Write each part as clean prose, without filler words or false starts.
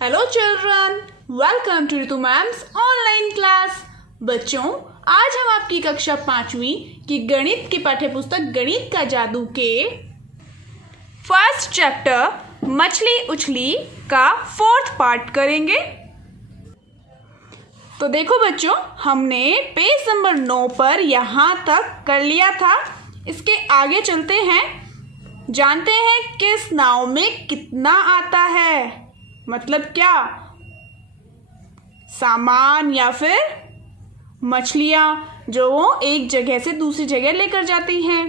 Hello children, welcome to Ritu ma'am's online class. बच्चों, आज हम आपकी कक्षा 5वीं की गणित की पाठ्यपुस्तक गणित का जादू के फर्स्ट चैप्टर मछली उछली का 4th पार्ट करेंगे। तो देखो बच्चों, हमने पेज नंबर 9 पर यहाँ तक कर लिया था। इसके आगे चलते हैं, जानते हैं किस नाव में कितना आता है। मतलब क्या, सामान या फिर मछलियाँ जो वो एक जगह से दूसरी जगह लेकर जाती हैं।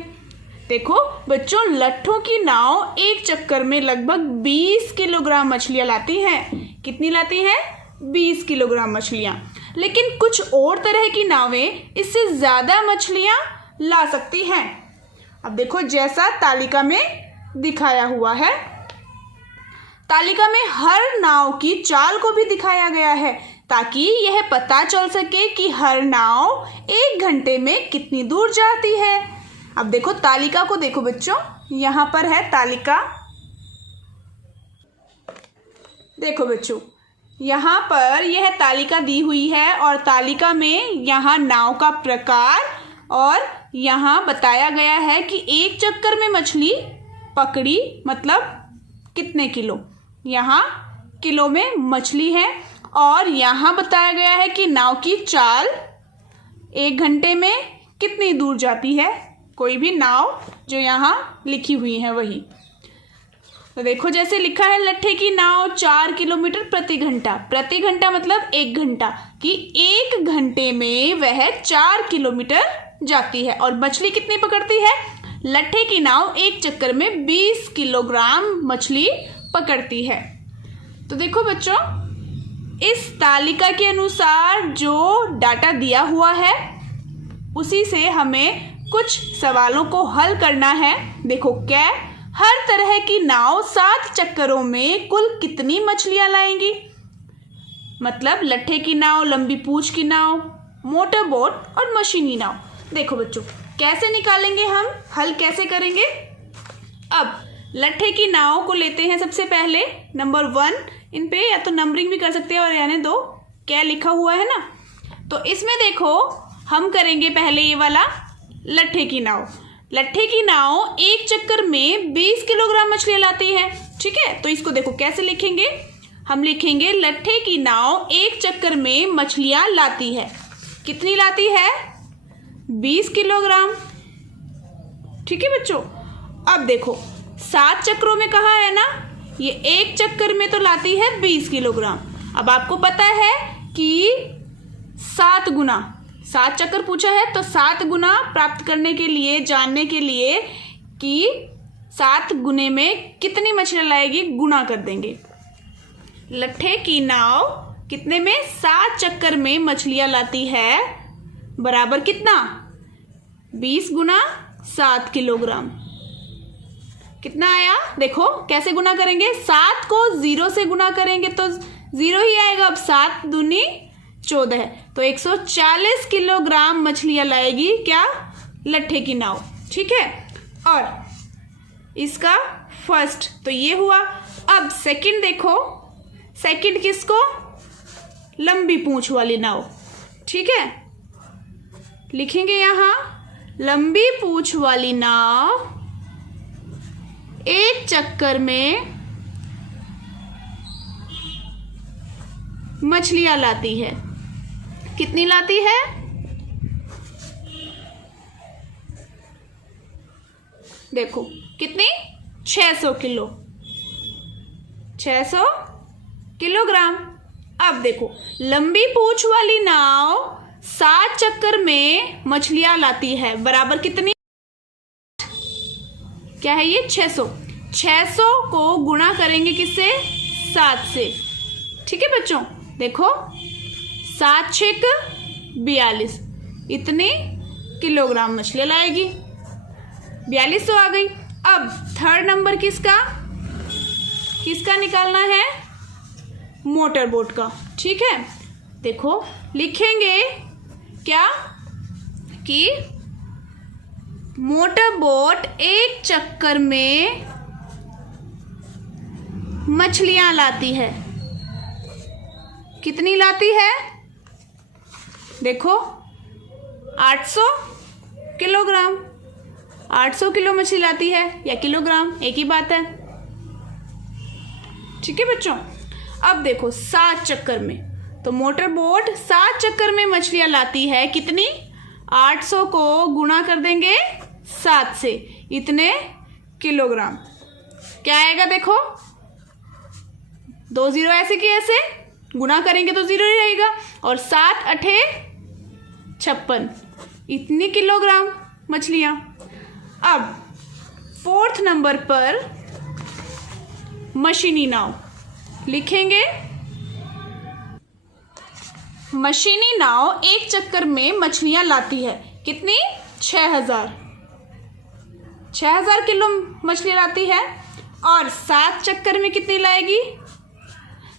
देखो बच्चों, लट्ठों की नाव एक चक्कर में लगभग 20 किलोग्राम मछलियाँ लाती हैं। कितनी लाती हैं? 20 किलोग्राम मछलियाँ। लेकिन कुछ और तरह की नावें इससे ज़्यादा मछलियाँ ला सकती हैं। अब देखो, जैसा तालिका में दिखाया हुआ है, तालिका में हर नाव की चाल को भी दिखाया गया है ताकि यह पता चल सके कि हर नाव 1 घंटे में कितनी दूर जाती है। अब देखो तालिका को, देखो बच्चों, यहाँ पर है तालिका। देखो बच्चों, यहाँ पर यह तालिका दी हुई है और तालिका में यहाँ नाव का प्रकार और यहाँ बताया गया है कि एक चक्कर में मछली पकड़ी मतलब कितने किलो। यहाँ किलो में मछली है और यहाँ बताया गया है कि नाव की चाल 1 घंटे में कितनी दूर जाती है। कोई भी नाव जो यहाँ लिखी हुई है वही। तो देखो, जैसे लिखा है, लट्ठे की नाव 4 किलोमीटर प्रति घंटा। प्रति घंटा मतलब 1 घंटा, कि 1 घंटे में वह 4 किलोमीटर जाती है। और मछली कितनी पकड़ती है? लट्ठे की नाव एक चक्कर में 20 किलोग्राम मछली पकड़ती है। तो देखो बच्चों, इस तालिका के अनुसार जो डाटा दिया हुआ है उसी से हमें कुछ सवालों को हल करना है। देखो क्या, हर तरह की नाव 7 चक्करों में कुल कितनी मछलियां लाएंगी। मतलब लट्ठे की नाव, लंबी पूंछ की नाव, मोटर बोट और मशीनी नाव। देखो बच्चों, कैसे निकालेंगे हम, हल कैसे करेंगे। अब लट्ठे की नाव को लेते हैं सबसे पहले, नंबर 1। इन पे या तो नंबरिंग भी कर सकते हैं और रहने दो, क्या लिखा हुआ है ना। तो इसमें देखो, हम करेंगे पहले ये वाला लट्ठे की नाव। लट्ठे की नाव एक चक्कर में 20 किलोग्राम मछलियाँ लाती है। ठीक है, तो इसको देखो कैसे लिखेंगे। हम लिखेंगे लट्ठे की नाव एक चक्कर में मछलियाँ लाती है। कितनी लाती है? 20 किलोग्राम। ठीक है बच्चों, अब देखो 7 चक्रों में कहा है ना, ये एक चक्कर में तो लाती है 20 किलोग्राम। अब आपको पता है कि 7 गुना, 7 चक्कर पूछा है तो 7 गुना प्राप्त करने के लिए, जानने के लिए कि 7 गुने में कितनी मछलियाँ लाएगी, गुना कर देंगे। लट्ठे की नाव कितने में? 7 चक्कर में मछलियाँ लाती है, बराबर कितना? 20 गुना 7 किलोग्राम। कितना आया? देखो कैसे गुना करेंगे, 7 को 0 से गुना करेंगे तो 0 ही आएगा। अब 7 दूनी 14 है, तो 140 किलोग्राम मछलियाँ लाएगी क्या? लट्ठे की नाव। ठीक है, और इसका फर्स्ट तो ये हुआ। अब सेकंड देखो, सेकंड किसको? लंबी पूंछ वाली नाव। ठीक है, लिखेंगे यहाँ लंबी पूंछ वाली नाव एक चक्कर में मछलियां लाती है। कितनी लाती है? देखो कितनी? 600 किलो, 600 किलोग्राम। अब देखो, लंबी पूंछ वाली नाव 7 चक्कर में मछलियां लाती है, बराबर कितनी? क्या है ये? 600। 600 को गुणा करेंगे किससे? 7 से। ठीक है बच्चों, देखो 7 6 42, इतनी किलोग्राम मछलियाँ लाएगी। 42 तो आ गई। अब थर्ड नंबर किसका निकालना है? मोटर बोट का। ठीक है, देखो लिखेंगे क्या कि मोटर बोट एक चक्कर में मछलियां लाती है। कितनी लाती है? देखो 800 किलोग्राम। 800 किलो मछली लाती है या किलोग्राम, एक ही बात है। ठीक है बच्चों। अब देखो 7 चक्कर में, तो मोटर बोट 7 चक्कर में मछलियां लाती है कितनी? 800 को गुणा कर देंगे 7 से, इतने किलोग्राम। क्या आएगा देखो, 2 जीरो ऐसे की ऐसे गुणा करेंगे तो जीरो ही रहेगा, और 7 अठे 56, इतनी किलोग्राम मछलियां। अब 4th नंबर पर मशीनी नाव लिखेंगे। मशीनी नाव एक चक्कर में मछलियां लाती है कितनी? 6000 किलो मछलियां लाती है, और 7 चक्कर में कितनी लाएगी?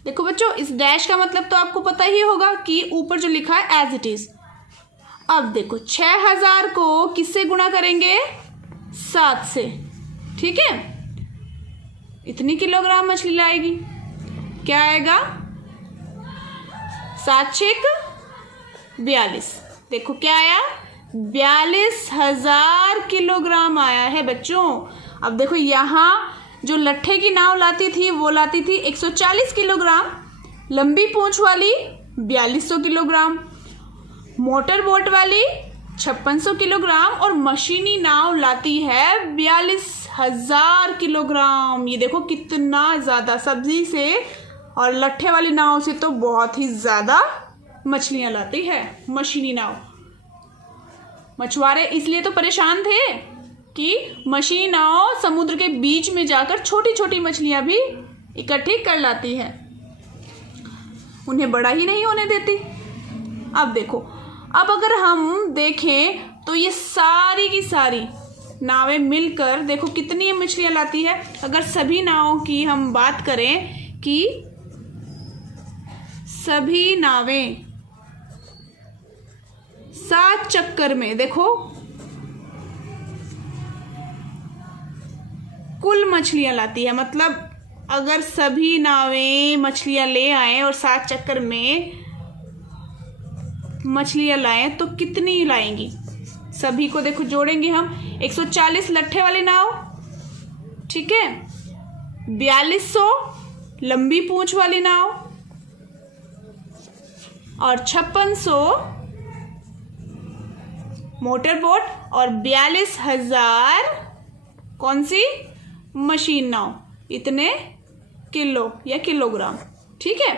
देखो बच्चों, इस डैश का मतलब तो आपको पता ही होगा कि ऊपर जो लिखा है एज इट इज। अब देखो 6000 को किससे गुणा करेंगे? 7 से। ठीक है, इतनी किलोग्राम मछली लाएगी। क्या आएगा? 7 छेक 42। देखो क्या आया? 42,000 किलोग्राम आया है बच्चों। अब देखो यहाँ जो लट्ठे की नाव लाती थी वो लाती थी 140 किलोग्राम, लंबी पूंछ वाली 4200 किलोग्राम, मोटर बोट वाली 5600 किलोग्राम, और मशीनी नाव लाती है 42,000 किलोग्राम। ये देखो कितना ज़्यादा, सब्जी से और लट्ठे वाली नाव से तो बहुत ही ज़्यादा मछलियाँ लाती है मशीनी नाव। मछुआरे इसलिए तो परेशान थे कि मशीनी नाव समुद्र के बीच में जाकर छोटी छोटी मछलियाँ भी इकट्ठी कर लाती है, उन्हें बड़ा ही नहीं होने देती। अब देखो, अब अगर हम देखें तो ये सारी की सारी नावें मिलकर देखो कितनी मछलियाँ लाती है। अगर सभी नावों की हम बात करें कि सभी नावें 7 चक्कर में देखो कुल मछलियां लाती है, मतलब अगर सभी नावें मछलियां ले आए और 7 चक्कर में मछलियां लाएं तो कितनी लाएंगी? सभी को देखो जोड़ेंगे हम। 140 लट्ठे वाली नाव, ठीक है, 4200 लंबी पूंछ वाली नाव, और 5600 मोटर बोट, और 42,000 कौन सी? मशीन नाव, इतने किलो या किलोग्राम। ठीक है,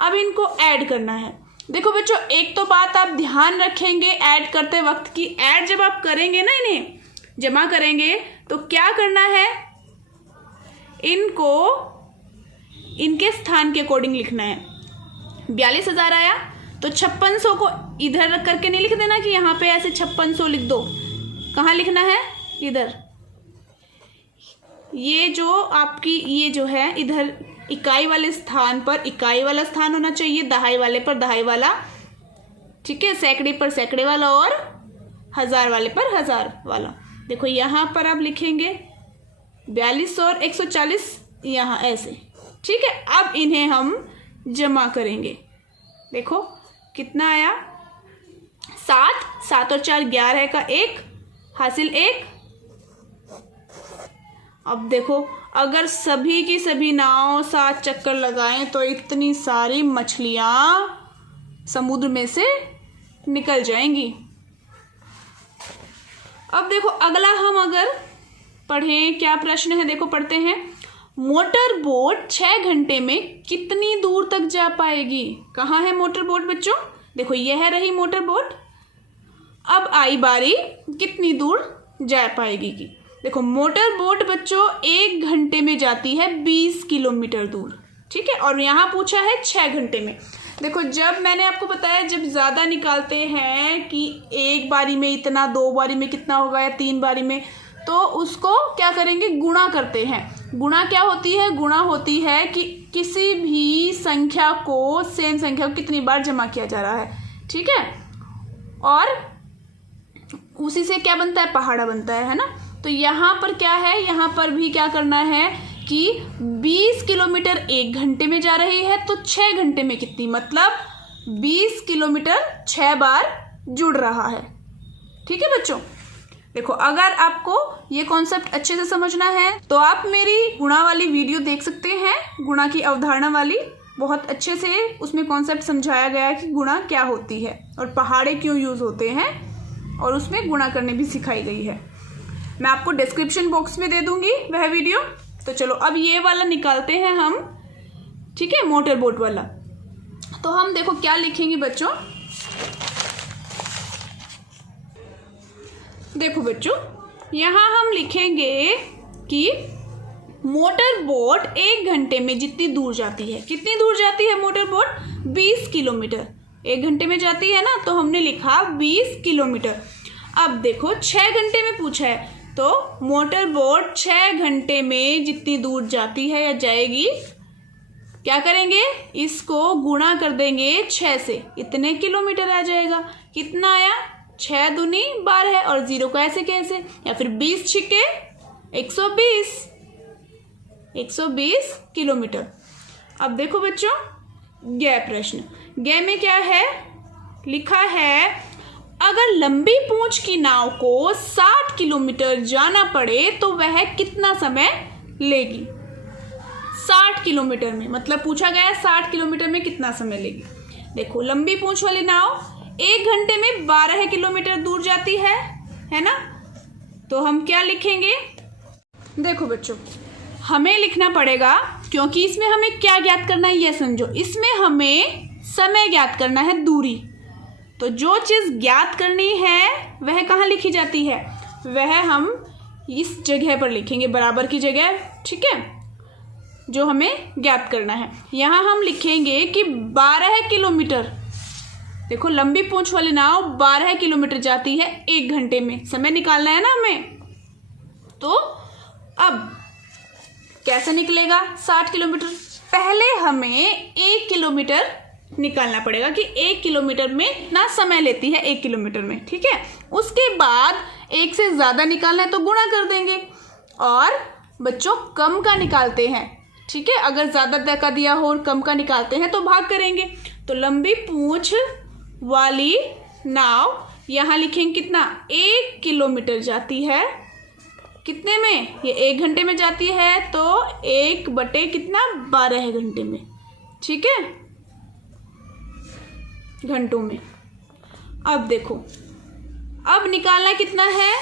अब इनको ऐड करना है। देखो बच्चों, एक तो बात आप ध्यान रखेंगे ऐड करते वक्त की, ऐड जब आप करेंगे ना, इन्हें जमा करेंगे तो क्या करना है? इनको इनके स्थान के अकॉर्डिंग लिखना है। 42,000 आया तो 5600 को इधर रख करके नहीं लिख देना कि यहाँ पे ऐसे 5600 लिख दो। कहाँ लिखना है? इधर। ये जो आपकी ये जो है इधर इकाई वाले स्थान पर इकाई वाला स्थान होना चाहिए, दहाई वाले पर दहाई वाला, ठीक है, सैकड़े पर सैकड़े वाला, और 1000 वाले पर 1000 वाला। देखो यहाँ पर आप लिखेंगे 4200 और 140 यहाँ ऐसे। ठीक है, अब इन्हें हम जमा करेंगे। देखो कितना आया? 7 और 4 11 का 1 हासिल 1। अब देखो अगर सभी की सभी नाव 7 चक्कर लगाएं तो इतनी सारी मछलियां समुद्र में से निकल जाएंगी। अब देखो अगला हम अगर पढ़ें, क्या प्रश्न है देखो पढ़ते हैं। मोटर बोट 6 घंटे में कितनी दूर तक जा पाएगी? कहाँ है मोटर बोट बच्चों? देखो यह रही मोटर बोट। अब आई बारी कितनी दूर जा पाएगी की। देखो मोटर बोट बच्चों 1 घंटे में जाती है 20 किलोमीटर दूर, ठीक है, और यहाँ पूछा है 6 घंटे में। देखो जब मैंने आपको बताया जब ज़्यादा निकालते हैं कि एक बारी में इतना, 2 बारी में कितना होगा या 3 बारी में, तो उसको क्या करेंगे? गुणा करते हैं। गुणा क्या होती है? गुणा होती है कि किसी भी संख्या को, सेम संख्या को कितनी बार जमा किया जा रहा है, ठीक है, और उसी से क्या बनता है? पहाड़ा बनता है ना। तो यहाँ पर क्या है? यहाँ पर भी क्या करना है कि 20 किलोमीटर 1 घंटे में जा रही है, तो 6 घंटे में कितनी, मतलब 20 किलोमीटर 6 बार जुड़ रहा है। ठीक है बच्चों, देखो अगर आपको ये कॉन्सेप्ट अच्छे से समझना है तो आप मेरी गुणा वाली वीडियो देख सकते हैं, गुणा की अवधारणा वाली। बहुत अच्छे से उसमें कॉन्सेप्ट समझाया गया है कि गुणा क्या होती है और पहाड़े क्यों यूज़ होते हैं, और उसमें गुणा करने भी सिखाई गई है। मैं आपको डिस्क्रिप्शन बॉक्स में दे दूंगी वह वीडियो। तो चलो अब ये वाला निकालते हैं हम, ठीक है, मोटर बोट वाला। तो हम देखो क्या लिखेंगे बच्चों, देखो बच्चों यहाँ हम लिखेंगे कि मोटर बोट 1 घंटे में जितनी दूर जाती है, कितनी दूर जाती है मोटर बोट, 20 किलोमीटर 1 घंटे में जाती है ना, तो हमने लिखा 20 किलोमीटर। अब देखो 6 घंटे में पूछा है, तो मोटर बोट 6 घंटे में जितनी दूर जाती है या जाएगी, क्या करेंगे, इसको गुणा कर देंगे 6 से, इतने किलोमीटर आ जाएगा। कितना आया, 6 दूनी 12 और 0 का ऐसे कैसे, या फिर 20 छिके 120 किलोमीटर। अब देखो बच्चों ग प्रश्न, ग में क्या है, लिखा है अगर लंबी पूंछ की नाव को 60 किलोमीटर जाना पड़े तो वह कितना समय लेगी। 60 किलोमीटर में, मतलब पूछा गया 60 किलोमीटर में कितना समय लेगी। देखो लंबी पूंछ वाली नाव 1 घंटे में 12 किलोमीटर दूर जाती है ना, तो हम क्या लिखेंगे, देखो बच्चों हमें लिखना पड़ेगा, क्योंकि इसमें हमें क्या ज्ञात करना है ये समझो, इसमें हमें समय ज्ञात करना है, दूरी। तो जो चीज़ ज्ञात करनी है वह कहाँ लिखी जाती है, वह हम इस जगह पर लिखेंगे, बराबर की जगह, ठीक है, जो हमें ज्ञात करना है। यहाँ हम लिखेंगे कि 12 किलोमीटर, देखो लंबी पूंछ वाली नाव 12 किलोमीटर जाती है 1 घंटे में, समय निकालना है ना हमें। तो अब कैसे निकलेगा 60 किलोमीटर, पहले हमें 1 किलोमीटर निकालना पड़ेगा कि 1 किलोमीटर में कितना समय लेती है 1 किलोमीटर में, ठीक है। उसके बाद 1 से ज़्यादा निकालना है तो गुणा कर देंगे, और बच्चों कम का निकालते हैं, ठीक है, अगर ज़्यादा का दिया हो और कम का निकालते हैं तो भाग करेंगे। तो लंबी पूंछ वाली नाव यहाँ लिखेंगे कितना, 1 किलोमीटर जाती है, कितने में, ये 1 घंटे में जाती है, तो 1 बटे कितना, 12 घंटे में, ठीक है, घंटों में। अब देखो अब निकालना कितना है,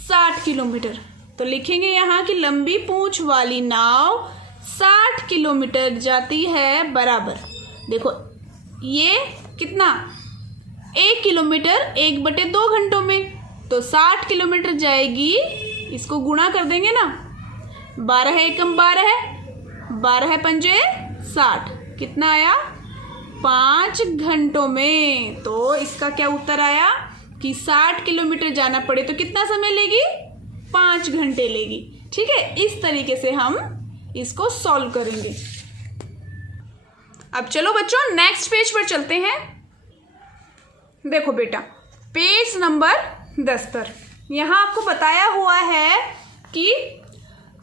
60 किलोमीटर, तो लिखेंगे यहाँ की लंबी पूंछ वाली नाव 60 किलोमीटर जाती है, बराबर, देखो ये कितना, 1 किलोमीटर 1/2 घंटों में, तो 60 किलोमीटर जाएगी, इसको गुणा कर देंगे ना, 12 एकम 12, 12 पंजे 60, कितना आया, 5 घंटों में। तो इसका क्या उत्तर आया कि 60 किलोमीटर जाना पड़े तो कितना समय लेगी, 5 घंटे लेगी, ठीक है। इस तरीके से हम इसको सॉल्व करेंगे। अब चलो बच्चों नेक्स्ट पेज पर चलते हैं। देखो बेटा पेज नंबर 10 पर यहाँ आपको बताया हुआ है कि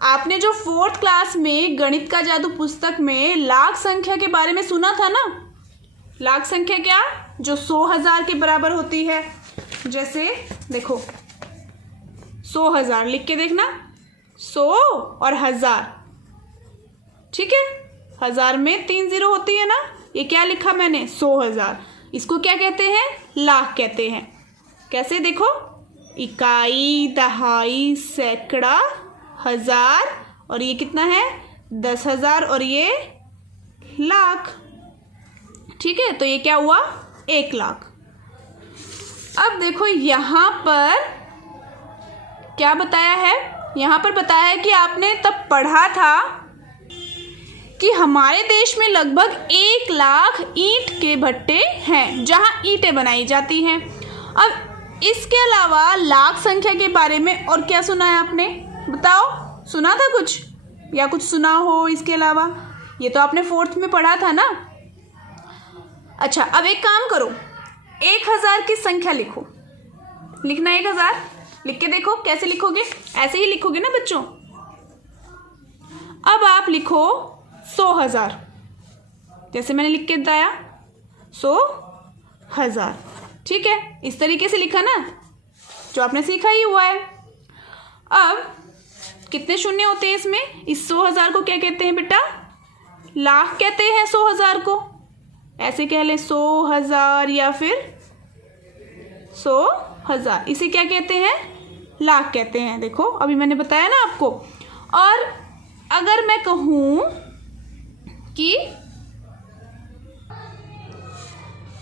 आपने जो 4th क्लास में गणित का जादू पुस्तक में लाख संख्या के बारे में सुना था ना, लाख संख्या क्या, जो 100,000 के बराबर होती है। जैसे देखो 100,000 लिख के देखना, 100 और 1000, ठीक है, 1000 में 3 0 होती है ना, ये क्या लिखा मैंने, 100,000, इसको क्या कहते हैं, लाख कहते हैं। कैसे, देखो इकाई, दहाई, सैकड़ा, हजार, और ये कितना है 10,000, और ये लाख, ठीक है। तो ये क्या हुआ, 1 लाख। अब देखो यहाँ पर क्या बताया है, यहाँ पर बताया है कि आपने तब पढ़ा था कि हमारे देश में लगभग 1 लाख ईंट के भट्टे हैं जहाँ ईंटें बनाई जाती हैं। अब इसके अलावा लाख संख्या के बारे में और क्या सुना है आपने, बताओ, सुना था कुछ या कुछ सुना हो इसके अलावा, ये तो आपने 4th में पढ़ा था ना। अच्छा अब एक काम करो, 1000 की संख्या लिखो, लिखना 1000, लिख के देखो कैसे लिखोगे, ऐसे ही लिखोगे ना बच्चों। अब आप लिखो 100,000, जैसे मैंने लिख के बताया 100,000। ठीक है, इस तरीके से लिखा ना, जो आपने सीखा ही हुआ है। अब कितने शून्य होते हैं इसमें? इस 100,000 को क्या कहते हैं बेटा? लाख कहते हैं 100,000 को। ऐसे कह ले 100,000 या फिर 100,000, इसे क्या कहते हैं? लाख कहते हैं। देखो अभी मैंने बताया ना आपको। और अगर मैं कहूं कि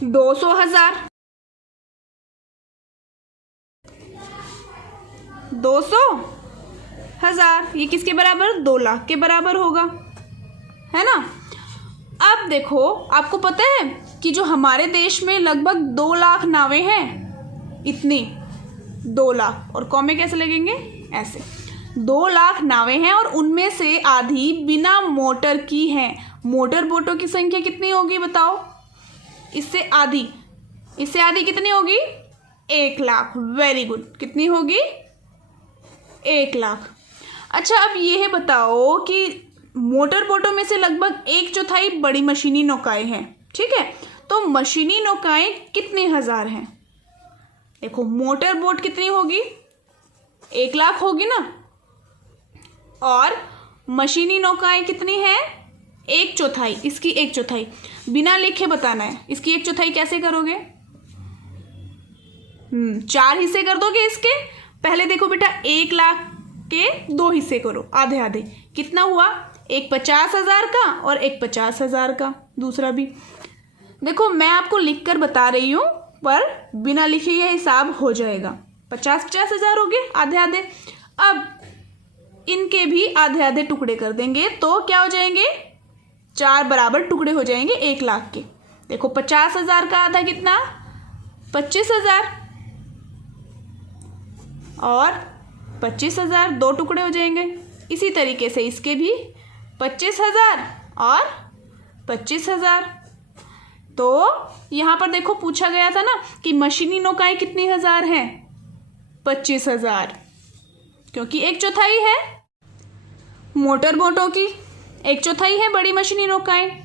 200,000, 200,000 ये किसके बराबर? 2 लाख के बराबर होगा, है ना। अब देखो, आपको पता है कि जो हमारे देश में लगभग 2 लाख नावें हैं, इतनी 2 लाख, और कौमे कैसे लगेंगे? ऐसे 2 लाख नावें हैं, और उनमें से आधी बिना मोटर की हैं। मोटर बोटों की संख्या कितनी होगी बताओ? इससे आधी कितनी होगी? 1 लाख। वेरी गुड, कितनी होगी? 1 लाख। अच्छा, अब ये बताओ कि मोटर बोटों में से लगभग 1/4 बड़ी मशीनी नौकाएं हैं। ठीक है, तो मशीनी नौकाएं कितनी हजार हैं? देखो, मोटर बोट कितनी होगी? 1 लाख होगी ना, और मशीनी नौकाएं कितनी हैं? 1/4। इसकी 1/4 बिना लिखे बताना है। इसकी 1/4 कैसे करोगे? 4 हिस्से कर दोगे इसके। पहले देखो बेटा, 1 लाख के 2 हिस्से करो, आधे आधे। कितना हुआ? एक 50,000 का और एक 50,000 का। दूसरा भी देखो, मैं आपको लिखकर बता रही हूँ, पर बिना लिखे ये हिसाब हो जाएगा। 50,000 हो गए आधे आधे। अब इनके भी आधे आधे टुकड़े कर देंगे तो क्या हो जाएंगे? 4 बराबर टुकड़े हो जाएंगे 1 लाख के। देखो, 50,000 का आधा कितना? 25,000, और 25,000 2 टुकड़े हो जाएंगे। इसी तरीके से इसके भी 25,000 और 25,000। तो यहाँ पर देखो, पूछा गया था ना कि मशीनी नौकाएं कितनी हजार हैं? 25,000, क्योंकि 1/4 है मोटर बोटों की, 1/4 है बड़ी मशीनी नौकाएं।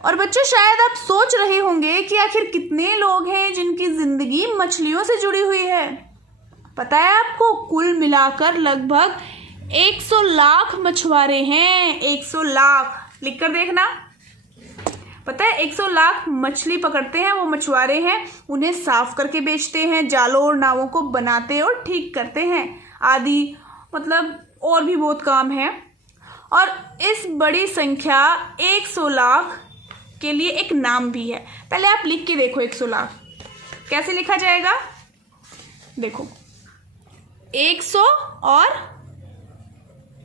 और बच्चों, शायद आप सोच रहे होंगे कि आखिर कितने लोग हैं जिनकी जिंदगी मछलियों से जुड़ी हुई है। पता है आपको, कुल मिलाकर लगभग 100 लाख मछुआरे हैं। 100 लाख लिख कर देखना। पता है, 100 लाख मछली पकड़ते हैं वो मछुआरे हैं। उन्हें साफ करके बेचते हैं, जालों और नावों को बनाते और ठीक करते हैं आदि, मतलब और भी बहुत काम है। और इस बड़ी संख्या 100 लाख के लिए एक नाम भी है। पहले आप लिख के देखो 100 लाख कैसे लिखा जाएगा। देखो, 100 और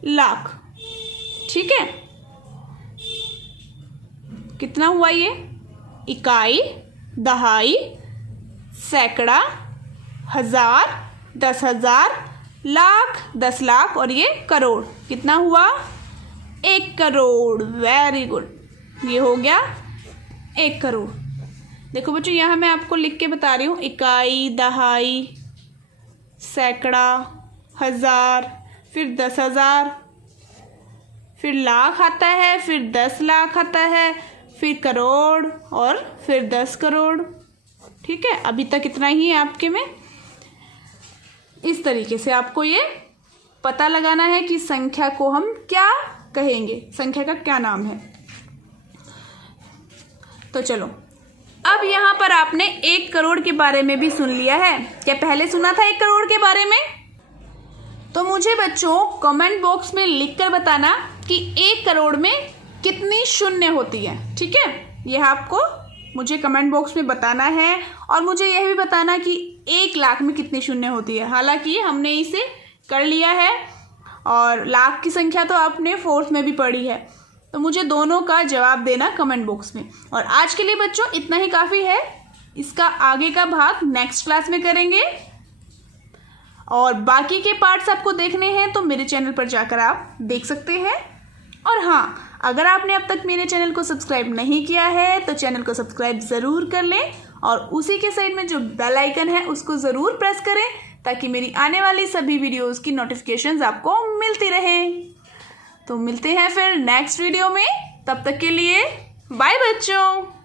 लाख, ठीक है। कितना हुआ ये? इकाई, दहाई, सैकड़ा, हजार, 10,000, लाख, 10 लाख, और ये करोड़। कितना हुआ? 1 करोड़। वेरी गुड, ये हो गया 1 करोड़। देखो बच्चों, यहाँ मैं आपको लिख के बता रही हूँ। इकाई, दहाई, सैकड़ा, हजार, फिर 10,000, फिर लाख आता है, फिर 10 लाख आता है, फिर करोड़, और फिर 10 करोड़। ठीक है, अभी तक इतना ही है आपके में। इस तरीके से आपको ये पता लगाना है कि संख्या को हम क्या कहेंगे, संख्या का क्या नाम है। तो चलो, अब यहाँ पर आपने 1 करोड़ के बारे में भी सुन लिया है। क्या पहले सुना था 1 करोड़ के बारे में? तो मुझे बच्चों कमेंट बॉक्स में लिखकर बताना कि 1 करोड़ में कितनी शून्य होती है। ठीक है, यह आपको मुझे कमेंट बॉक्स में बताना है। और मुझे यह भी बताना कि 1 लाख में कितनी शून्य होती है। हालांकि हमने इसे कर लिया है, और लाख की संख्या तो आपने 4th में भी पढ़ी है। तो मुझे दोनों का जवाब देना कमेंट बॉक्स में। और आज के लिए बच्चों इतना ही काफ़ी है। इसका आगे का भाग नेक्स्ट क्लास में करेंगे, और बाकी के पार्ट्स आपको देखने हैं तो मेरे चैनल पर जाकर आप देख सकते हैं। और हाँ, अगर आपने अब तक मेरे चैनल को सब्सक्राइब नहीं किया है तो चैनल को सब्सक्राइब ज़रूर कर लें, और उसी के साइड में जो बेल आइकन है उसको ज़रूर प्रेस करें, ताकि मेरी आने वाली सभी वीडियोज़ की नोटिफिकेशंस आपको मिलती रहें। तो मिलते हैं फिर नेक्स्ट वीडियो में, तब तक के लिए बाय बच्चों।